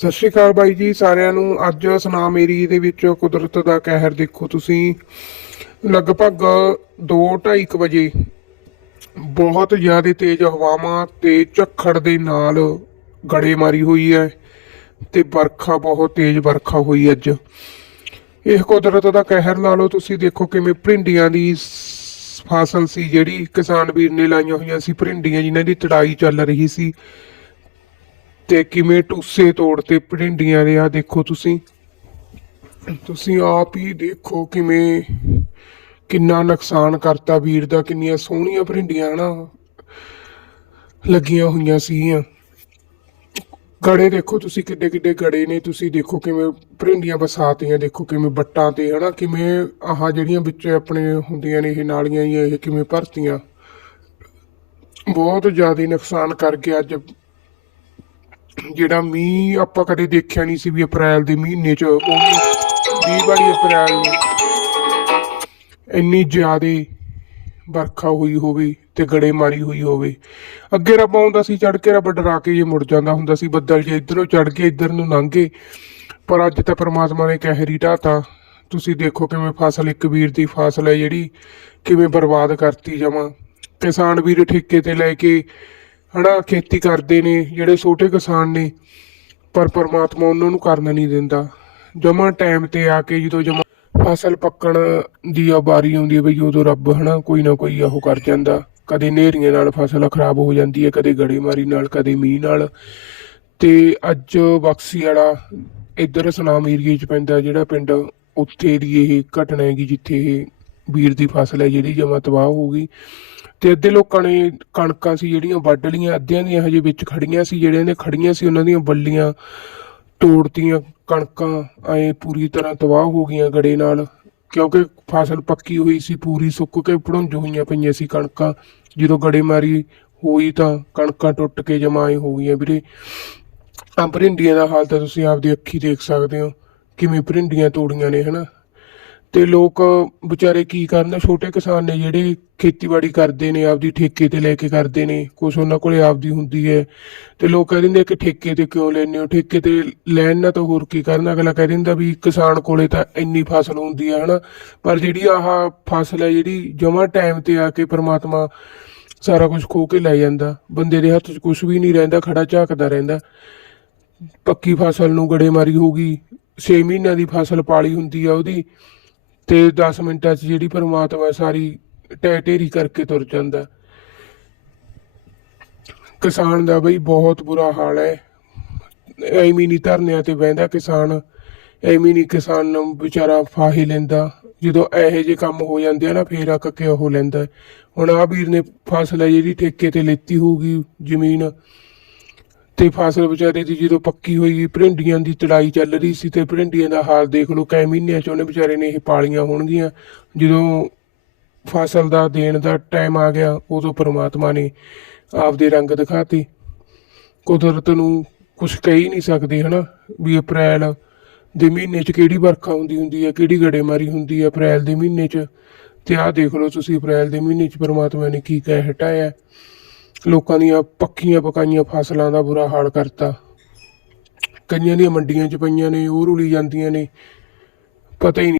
ਸਤਿ ਸ਼੍ਰੀ ਅਕਾਲ ਬਾਈ ਜੀ, ਸਾਰਿਆਂ ਨੂੰ। ਅੱਜ ਸੁਨਾਮ ਏਰੀਏ ਦੇ ਵਿੱਚ ਕੁਦਰਤ ਦਾ ਕਹਿਰ ਦੇਖੋ ਤੁਸੀਂ। ਲਗਭਗ 2:30 ਵਜੇ ਬਹੁਤ ਜ਼ਿਆਦਾ ਤੇਜ਼ ਹਵਾਵਾਂ ਤੇ ਝੱਖੜ ਦੇ ਨਾਲ ਗੜੇਮਾਰੀ ਹੋਈ ਹੈ ਤੇ ਵਰਖਾ, ਬਹੁਤ ਤੇਜ਼ ਵਰਖਾ ਹੋਈ ਅੱਜ। ਇਹ ਕੁਦਰਤ ਦਾ ਕਹਿਰ ਲਾ ਲਓ, ਤੁਸੀਂ ਦੇਖੋ ਕਿਵੇਂ ਭਿੰਡੀਆਂ ਦੀ ਫਸਲ ਸੀ ਜਿਹੜੀ। ਕਿਸਾਨ ਵੀਰ ਨੇ ਲਾਈਆਂ ਹੋਈਆਂ ਸੀ ਭਿੰਡੀਆਂ, ਜਿਨ੍ਹਾਂ ਦੀ ਤੜਾਈ ਚੱਲ ਰਹੀ ਸੀ। ਤੇ ਕਿਵੇਂ ਟੂਸੇ ਤੋੜ ਤੇ ਭਿੰਡੀਆਂ ਦੇ ਆ ਦੇਖੋ ਤੁਸੀਂ। ਤੁਸੀਂ ਆਪ ਹੀ ਦੇਖੋ ਕਿਵੇਂ, ਕਿੰਨਾ ਨੁਕਸਾਨ ਕਰਤਾ ਵੀਰ ਦਾ, ਕਿੰਨੀਆਂ ਸੋਹਣੀਆਂ ਭਿੰਡੀਆਂ ਨਾ ਲੱਗੀਆਂ ਹੋਈਆਂ ਸੀਗੀਆਂ। ਗੜੇ ਦੇਖੋ ਤੁਸੀਂ ਕਿੱਡੇ ਕਿੱਡੇ ਗੜੇ ਨੇ। ਤੁਸੀਂ ਦੇਖੋ ਕਿਵੇਂ ਭਰਿੰਡੀਆਂ ਬਸਾਤੀਆਂ ਦੇਖੋ ਕਿਵੇਂ ਬੱਟਾਂ ਤੇ, ਹਨਾ, ਕਿਵੇਂ ਆਹ ਜਿਹੜੀਆਂ ਵਿੱਚ ਆਪਣੇ ਹੁੰਦੀਆਂ ਨੇ, ਇਹ ਨਾਲੀਆਂ ਹੀ ਇਹ ਕਿਵੇਂ ਭਰਤੀਆਂ। ਬਹੁਤ ਜ਼ਿਆਦਾ ਨੁਕਸਾਨ ਕਰ ਗਿਆ ਅੱਜ ਜਿਹੜਾ ਮੀਂਹ ਆਪਾਂ ਕਦੇ ਦੇਖਿਆ ਨਹੀਂ ਸੀ ਵੀ ਅਪ੍ਰੈਲ ਦੇ ਮਹੀਨੇ 'ਚ, ਉਹ ਵੀਹ ਵਾਲੀ ਅਪ੍ਰੈਲ ਨੂੰ ਇੰਨੀ ਜ਼ਿਆਦੇ ਵਰਖਾ ਹੋਈ ਹੋਵੇ ਤੇ ਗੜੇਮਾਰੀ ਹੋਈ ਹੋਵੇ। ਅੱਗੇ ਰੱਬ ਆਉਂਦਾ ਸੀ ਚੜ ਕੇ ਰੱਬ ਡਰਾ ਕੇ ਜੇ ਮੁੜ ਜਾਂਦਾ ਹੁੰਦਾ ਸੀ, ਬੱਦਲ ਜੇ ਇਧਰੋਂ ਚੜ ਕੇ ਇਧਰ ਨੂੰ ਲੰਘੇ ਪਰ ਅੱਜ ਤਾਂ ਪ੍ਰਮਾਤਮਾ ਨੇ ਕਹਿਰੀ ਢਾਤਾ ਤੁਸੀਂ ਦੇਖੋ ਕਿਵੇਂ ਫਸਲ ਇੱਕ ਵੀਰ ਦੀ ਫਸਲ ਹੈ ਜਿਹੜੀ ਕਿਵੇਂ ਬਰਬਾਦ ਕਰਤੀ ਜਾਵਾਂ। ਕਿਸਾਨ ਵੀਰ ਠੇਕੇ ਤੇ ਲੈ ਕੇ ਹਨਾ, ਖੇਤੀ ਕਰਦੇ ਨੇ, ਜਿਹੜੇ ਛੋਟੇ ਕਿਸਾਨ ਨੇ, ਪਰ ਪਰਮਾਤਮਾ ਉਹਨਾਂ ਨੂੰ ਕਰਨ ਨਹੀਂ ਦਿੰਦਾ। ਜਮਾ ਟਾਈਮ ਤੇ ਆ ਕੇ ਜਦੋਂ ਜਮਾ ਫਸਲ ਪੱਕਣ ਦੀ ਆ, ਵਾਰੀ ਆਉਂਦੀ ਹੈ ਬਈ ਉਦੋਂ ਰੱਬ ਹਨਾ, ਕੋਈ ਨਾ ਕੋਈ ਉਹ ਕਰ ਜਾਂਦਾ। ਕਦੇ ਨੇਰੀਆਂ ਨਾਲ ਫਸਲ ਖਰਾਬ ਹੋ ਜਾਂਦੀ ਹੈ ਕਦੇ ਗੜੇਮਾਰੀ ਨਾਲ, ਕਦੇ ਮੀਂਹ ਨਾਲ। ਤੇ ਅੱਜ ਬਕਸੀ ਵਾਲਾ ਇੱਧਰ ਸੁਨਾਮ ਏਰੀਏ 'ਚ ਪੈਂਦਾ, ਜਿਹੜਾ ਪਿੰਡ ਉੱਥੇ ਦੀ ਇਹ ਘਟਨਾ ਹੈਗੀ, ਜਿੱਥੇ ਇਹ ਵੀਰ ਦੀ ਫਸਲ ਹੈ ਜਿਹੜੀ ਜਮਾ ਤਬਾਹ ਹੋ ਗਈ। ਤੇ ਅੱਧੇ ਲੋਕਾਂ ਨੇ ਕਣਕਾਂ ਸੀ ਜਿਹੜੀਆਂ ਵੱਢ ਲੀਆਂ ਅੱਧਿਆਂ ਦੀਆਂ ਹਜੇ ਵਿੱਚ ਖੜੀਆਂ ਸੀ, ਜਿਹੜਿਆਂ ਨੇ ਖੜੀਆਂ ਸੀ ਉਹਨਾਂ ਦੀਆਂ ਬੱਲੀਆਂ ਤੋੜਤੀਆਂ, ਕਣਕਾਂ ਐ ਪੂਰੀ ਤਰ੍ਹਾਂ ਤਬਾਹ ਹੋ ਗਈਆਂ ਗੜੇ ਨਾਲ, ਕਿਉਂਕਿ ਫਸਲ ਪੱਕੀ ਹੋਈ ਸੀ, ਪੂਰੀ ਸੁੱਕ ਕੇ ਭੜੁੰਜ ਹੋਈਆਂ ਪਈਆਂ ਸੀ ਕਣਕਾਂ। ਜਦੋਂ ਗੜੇਮਾਰੀ ਹੋਈ ਤਾਂ ਕਣਕਾਂ ਟੁੱਟ ਕੇ ਜਮਾਏ ਹੋ ਗਈਆਂ ਵੀਰੇ। ਆ ਭਰਿੰਡੀਆਂ ਦਾ ਹਾਲ ਤਾਂ ਤੁਸੀਂ ਆਪਦੀ ਅੱਖੀ ਦੇਖ ਸਕਦੇ ਹੋ, ਕਿਵੇਂ ਭਰਿੰਡੀਆਂ ਤੋੜੀਆਂ ਨੇ, ਹਨਾ? ਤੇ ਲੋਕ ਵਿਚਾਰੇ ਕੀ ਕਰਨ? ਛੋਟੇ ਕਿਸਾਨ ਨੇ ਜਿਹੜੇ ਖੇਤੀਬਾੜੀ ਕਰਦੇ ਨੇ, ਆਪਦੀ ਠੇਕੇ ਤੇ ਲੈ ਕੇ ਕਰਦੇ ਨੇ, ਕੁਛ ਉਹਨਾਂ ਕੋਲੇ ਆਪਦੀ ਹੁੰਦੀ ਹੈ। ਤੇ ਲੋਕ ਕਹਿ ਦਿੰਦੇ ਕਿ ਠੇਕੇ ਤੇ ਕਿਉਂ ਲੈਂਦੇ ਹੋ? ਠੇਕੇ ਤੇ ਲੈਣ ਨਾ ਤਾਂ ਹੋਰ ਕੀ ਕਰਨ? ਅਗਲਾ ਕਹਿ ਦਿੰਦਾ ਵੀ ਕਿਸਾਨ ਕੋਲੇ ਤਾਂ ਇੰਨੀ ਫਸਲ ਹੁੰਦੀ ਹੈ ਹਨਾ? ਪਰ ਜਿਹੜੀ ਆਹ ਫਸਲ ਹੈ, ਜਿਹੜੀ ਜਮਾ ਟਾਈਮ ਤੇ ਆ ਕੇ ਪ੍ਰਮਾਤਮਾ ਸਾਰਾ ਕੁਝ ਖੋ ਕੇ ਲੈ ਜਾਂਦਾ। ਬੰਦੇ ਦੇ ਹੱਥ 'ਚ ਕੁਝ ਵੀ ਨਹੀਂ ਰਹਿੰਦਾ, ਖੜਾ ਝਾਕਦਾ ਰਹਿੰਦਾ। ਪੱਕੀ ਫਸਲ ਨੂੰ ਗੜੇਮਾਰੀ ਹੋ ਗਈ 6 ਮਹੀਨਿਆਂ ਦੀ ਫਸਲ ਪਾਲੀ ਹੁੰਦੀ ਆ ਉਹਦੀ। ਤੇ 10 ਮਿੰਟਾਂ 'ਚ ਜਿਹੜੀ ਪਰਮਾਤਮਾ ਸਾਰੀ ਟੈ ਢੇਰੀ ਕਰਕੇ ਤੁਰ ਜਾਂਦਾ। ਕਿਸਾਨ ਦਾ ਬਈ ਬਹੁਤ ਬੁਰਾ ਹਾਲ ਹੈ। ਐਵੇਂ ਨਹੀਂ ਧਰਨਿਆਂ ਤੇ ਬਹਿੰਦਾ ਕਿਸਾਨ, ਐਵੇਂ ਨਹੀਂ ਕਿਸਾਨ ਨੂੰ ਵਿਚਾਰਾ ਫਾਹੀ ਲੈਂਦਾ। ਜਦੋਂ ਇਹੋ ਜਿਹੇ ਕੰਮ ਹੋ ਜਾਂਦੇ ਆ ਨਾ, ਫੇਰ ਅੱਕ ਕੇ ਉਹ ਲੈਂਦਾ। ਹੁਣ ਆ ਵੀਰ ਨੇ ਫਸਲ ਹੈ ਜਿਹੜੀ ਠੇਕੇ ਤੇ ਲੈਤੀ ਹੋਊਗੀ ਜ਼ਮੀਨ। ਤੇ ਫਸਲ ਵਿਚਾਰੇ ਦੀ ਜਦੋਂ ਪੱਕੀ ਹੋਈ, ਭਿੰਡੀਆਂ ਦੀ ਤੜਾਈ ਚੱਲ ਰਹੀ ਸੀ ਤੇ ਭਿੰਡੀਆਂ ਦਾ ਹਾਲ ਦੇਖ ਲਓ, ਕਈ ਮਹੀਨਿਆਂ ਚ ਉਹਨੇ ਵਿਚਾਰੇ ਨੇ ਇਹ ਪਾਲੀਆਂ ਹੋਣਗੀਆਂ। ਜਦੋਂ ਫਸਲ ਦਾ ਦੇਣ ਦਾ ਟਾਈਮ ਆ ਗਿਆ, ਉਦੋਂ ਪ੍ਰਮਾਤਮਾ ਨੇ ਆਪਦੇ ਰੰਗ ਦਿਖਾਤੇ। ਕੁਦਰਤ ਨੂੰ ਕੁਝ ਕਹਿ ਨਹੀਂ ਸਕਦੇ, ਹਨਾ? ਵੀ ਅਪ੍ਰੈਲ ਦੇ ਮਹੀਨੇ ਚ ਕਿਹੜੀ ਵਰਖਾ ਹੁੰਦੀ ਹੁੰਦੀ ਹੈ ਕਿਹੜੀ ਗੜੇਮਾਰੀ ਹੁੰਦੀ ਹੈ ਅਪ੍ਰੈਲ ਦੇ ਮਹੀਨੇ ਚ? ਤੇ ਆਹ ਦੇਖ ਲਓ ਤੁਸੀਂ, ਅਪ੍ਰੈਲ ਦੇ ਮਹੀਨੇ ਚ ਪਰਮਾਤਮਾ ਨੇ ਕੀ ਕਹਿ ਹਟਾਇਆ। ਲੋਕਾਂ ਦੀਆਂ ਪੱਕੀਆਂ ਪਕਾਈਆਂ ਫਸਲਾਂ ਦਾ ਬੁਰਾ ਹਾਲ ਕਰਤਾ। ਕਈਆਂ ਦੀਆਂ ਮੰਡੀਆਂ 'ਚ ਪਈਆਂ ਨੇ ਉਹ ਰੁਲੀ ਜਾਂਦੀਆਂ ਨੇ। ਪਤਾ ਹੀ ਨਹੀਂ